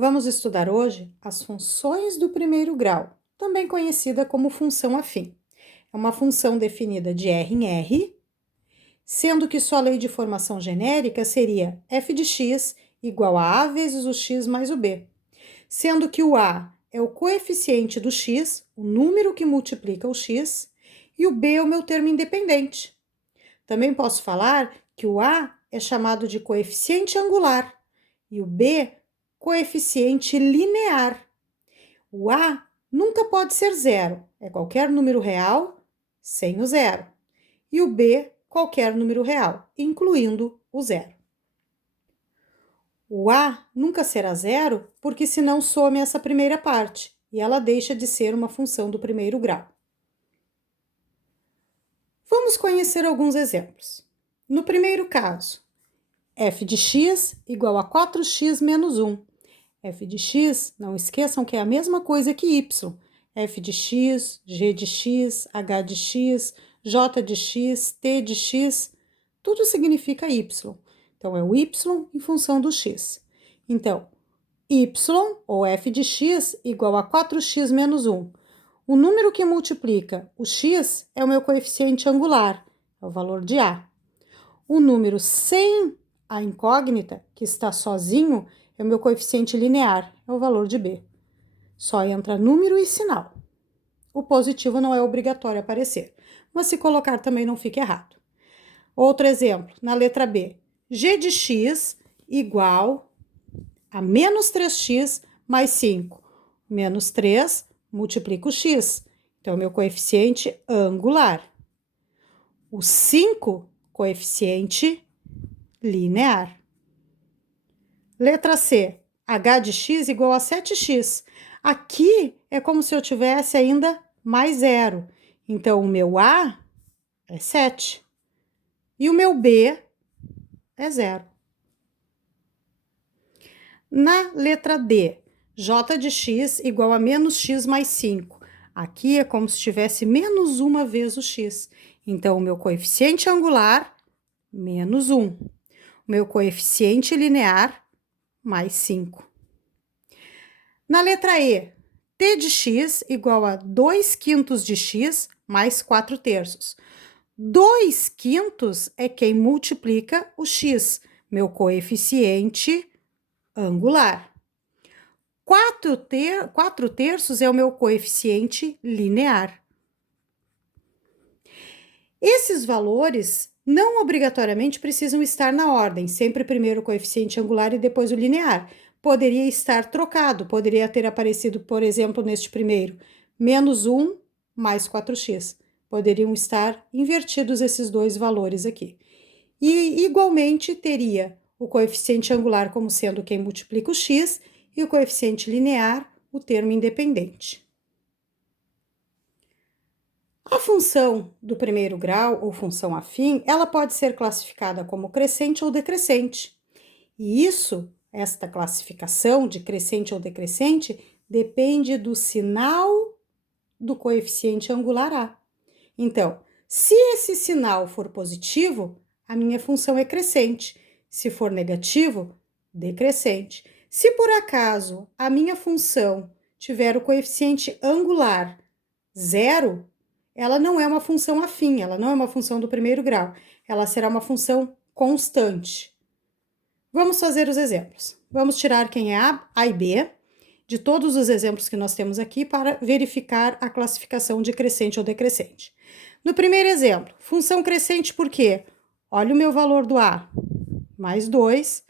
Vamos estudar hoje as funções do primeiro grau, também conhecida como função afim. É uma função definida de R em R, sendo que sua lei de formação genérica seria f de x igual a vezes o x mais o b, sendo que o a é o coeficiente do x, o número que multiplica o x, e o b é o meu termo independente. Também posso falar que o a é chamado de coeficiente angular e o b coeficiente linear. O a nunca pode ser zero, é qualquer número real sem o zero. E o b, qualquer número real, incluindo o zero. O a nunca será zero porque senão some essa primeira parte e ela deixa de ser uma função do primeiro grau. Vamos conhecer alguns exemplos. No primeiro caso, f de x igual a 4x menos 1. F de x, não esqueçam que é a mesma coisa que y. F de x, g de x, h de x, j de x, t de x, tudo significa y. Então, é o y em função do x. Então, y, ou f de x, igual a 4x menos 1. O número que multiplica o x é o meu coeficiente angular, é o valor de a. O número sem a incógnita, que está sozinho, é o meu coeficiente linear, é o valor de b. Só entra número e sinal. O positivo não é obrigatório aparecer, mas se colocar também não fica errado. Outro exemplo, na letra B. G de x igual a menos 3x mais 5. Menos 3 multiplica o x, então é o meu coeficiente angular. O 5, coeficiente linear. Letra C, h de x igual a 7x. Aqui é como se eu tivesse ainda mais zero. Então, o meu a é 7 e o meu b é 0. Na letra D, j de x igual a menos x mais 5. Aqui é como se tivesse menos uma vez o x. Então, o meu coeficiente angular, menos 1. O meu coeficiente linear, mais 5. Na letra E, t de x igual a 2/5 de x mais 4/3. 2/5 é quem multiplica o x, meu coeficiente angular. 4/3 é o meu coeficiente linear. Esses valores não obrigatoriamente precisam estar na ordem, sempre primeiro o coeficiente angular e depois o linear. Poderia estar trocado, poderia ter aparecido, por exemplo, neste primeiro, menos 1 mais 4x. Poderiam estar invertidos esses dois valores aqui. E, igualmente, teria o coeficiente angular como sendo quem multiplica o x e o coeficiente linear, o termo independente. A função do primeiro grau, ou função afim, ela pode ser classificada como crescente ou decrescente. E esta classificação de crescente ou decrescente, depende do sinal do coeficiente angular a. Então, se esse sinal for positivo, a minha função é crescente. Se for negativo, decrescente. Se por acaso a minha função tiver o coeficiente angular 0, ela não é uma função afim, ela não é uma função do primeiro grau, ela será uma função constante. Vamos fazer os exemplos. Vamos tirar quem é A e B de todos os exemplos que nós temos aqui para verificar a classificação de crescente ou decrescente. No primeiro exemplo, função crescente por quê? Olha o meu valor do A, mais 2,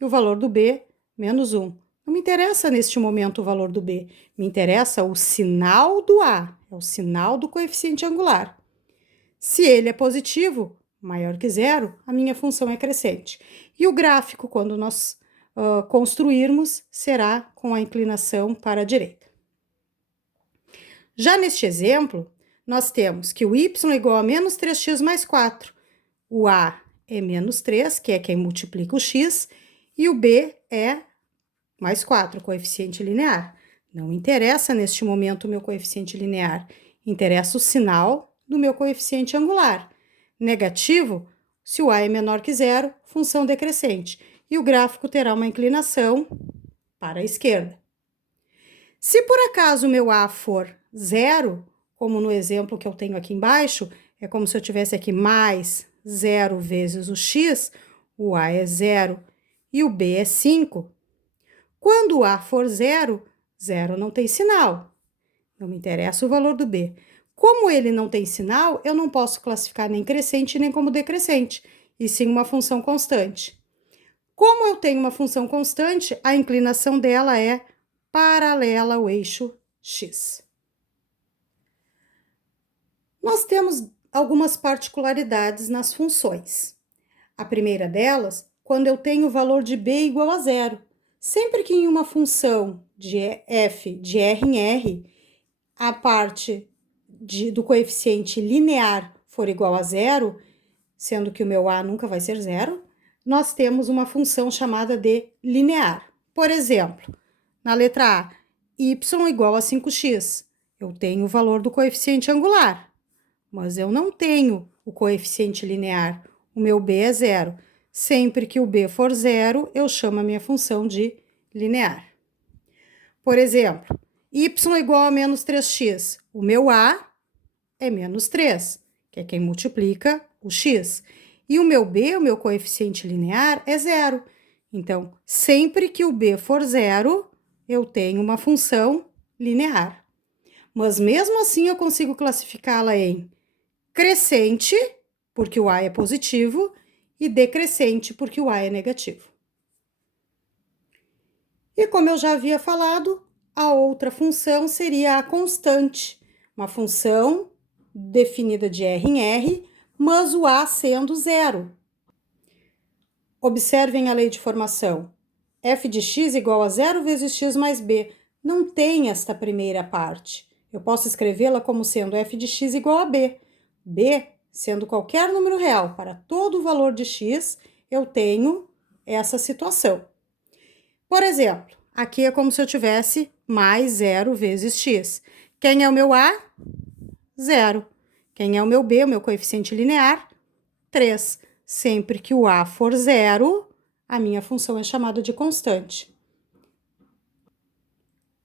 e o valor do B, menos 1. Não me interessa neste momento o valor do B, me interessa o sinal do A, é o sinal do coeficiente angular. Se ele é positivo, maior que zero, a minha função é crescente. E o gráfico, quando nós construirmos, será com a inclinação para a direita. Já neste exemplo, nós temos que o y é igual a menos 3x mais 4. O a é menos 3, que é quem multiplica o x, e o b é mais 4, coeficiente linear. Não interessa neste momento o meu coeficiente linear, interessa o sinal do meu coeficiente angular. Negativo, se o a é menor que zero, função decrescente. E o gráfico terá uma inclinação para a esquerda. Se por acaso o meu A for zero, como no exemplo que eu tenho aqui embaixo, é como se eu tivesse aqui mais 0 vezes o x, o A é 0 e o B é 5. Quando o A for zero, zero não tem sinal. Não me interessa o valor do B. Como ele não tem sinal, eu não posso classificar nem crescente nem como decrescente, e sim uma função constante. Como eu tenho uma função constante, a inclinação dela é paralela ao eixo x. Nós temos algumas particularidades nas funções. A primeira delas, quando eu tenho o valor de b igual a zero. Sempre que em uma função de f de R em R, a parte do coeficiente linear for igual a zero, sendo que o meu a nunca vai ser zero, nós temos uma função chamada de linear. Por exemplo, na letra A, y igual a 5x. Eu tenho o valor do coeficiente angular, mas eu não tenho o coeficiente linear. O meu b é zero. Sempre que o b for zero, eu chamo a minha função de linear. Por exemplo, y igual a menos 3x. O meu a é menos 3, que é quem multiplica o x. E o meu b, o meu coeficiente linear, é zero. Então, sempre que o b for zero, eu tenho uma função linear. Mas mesmo assim, eu consigo classificá-la em crescente, porque o a é positivo, e decrescente, porque o a é negativo. E como eu já havia falado, a outra função seria a constante, uma função definida de R em R, mas o a sendo zero. Observem a lei de formação. F de x igual a 0 vezes x mais b. Não tem esta primeira parte. Eu posso escrevê-la como sendo f de x igual a b. B, sendo qualquer número real para todo o valor de x, eu tenho essa situação. Por exemplo, aqui é como se eu tivesse mais 0 vezes x. Quem é o meu a? 0. Quem é o meu b, o meu coeficiente linear? 3. Sempre que o a for zero, a minha função é chamada de constante.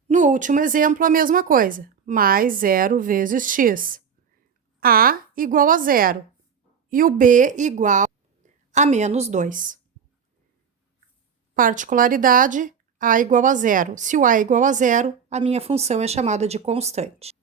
No último exemplo, a mesma coisa. Mais 0 vezes x. A igual a 0 e o b igual a menos 2. Particularidade, a igual a 0. Se o a é igual a 0, a minha função é chamada de constante.